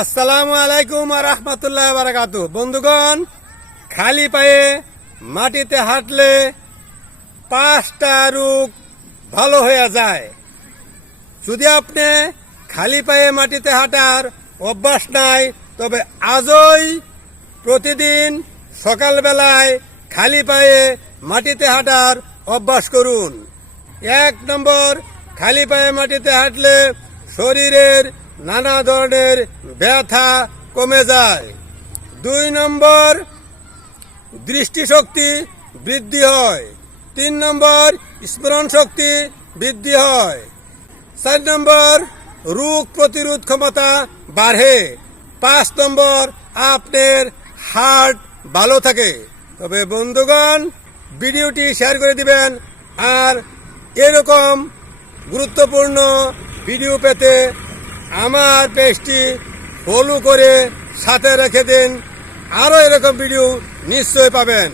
আসসালামু আলাইকুম রাহমাতুল্লাহ বারাকাতু। বন্ধুগণ, খালি পায়ে মাটিতে হাঁটলে 5টা রোগ ভালো হয়ে যায়। যদি আপনি খালি পায়ে মাটিতে হাঁটার অভ্যাস নাই, তবে আজই প্রতিদিন সকালবেলায় খালি পায়ে মাটিতে হাঁটার অভ্যাস করুন। 1 নম্বর, খালি পায়ে মাটিতে হাঁটলে শরীরের নানা ধরনের ব্যথা কমে যায়। 2 নম্বর, দৃষ্টিশক্তি বৃদ্ধি হয়। 3 নম্বর, স্মরণ শক্তি বৃদ্ধি হয়। 4 নম্বর, রোগ প্রতিরোধ ক্ষমতা বাড়ে। 5 নম্বর, আপনার হার্ট ভালো থাকে। তবে বন্ধুগণ, ভিডিওটি শেয়ার করে দিবেন, আর এরকম গুরুত্বপূর্ণ ভিডিও পেতে আমার পেজটি ফলো করে সাথে রেখে দিন। আরও এরকম ভিডিও নিশ্চয়ই পাবেন।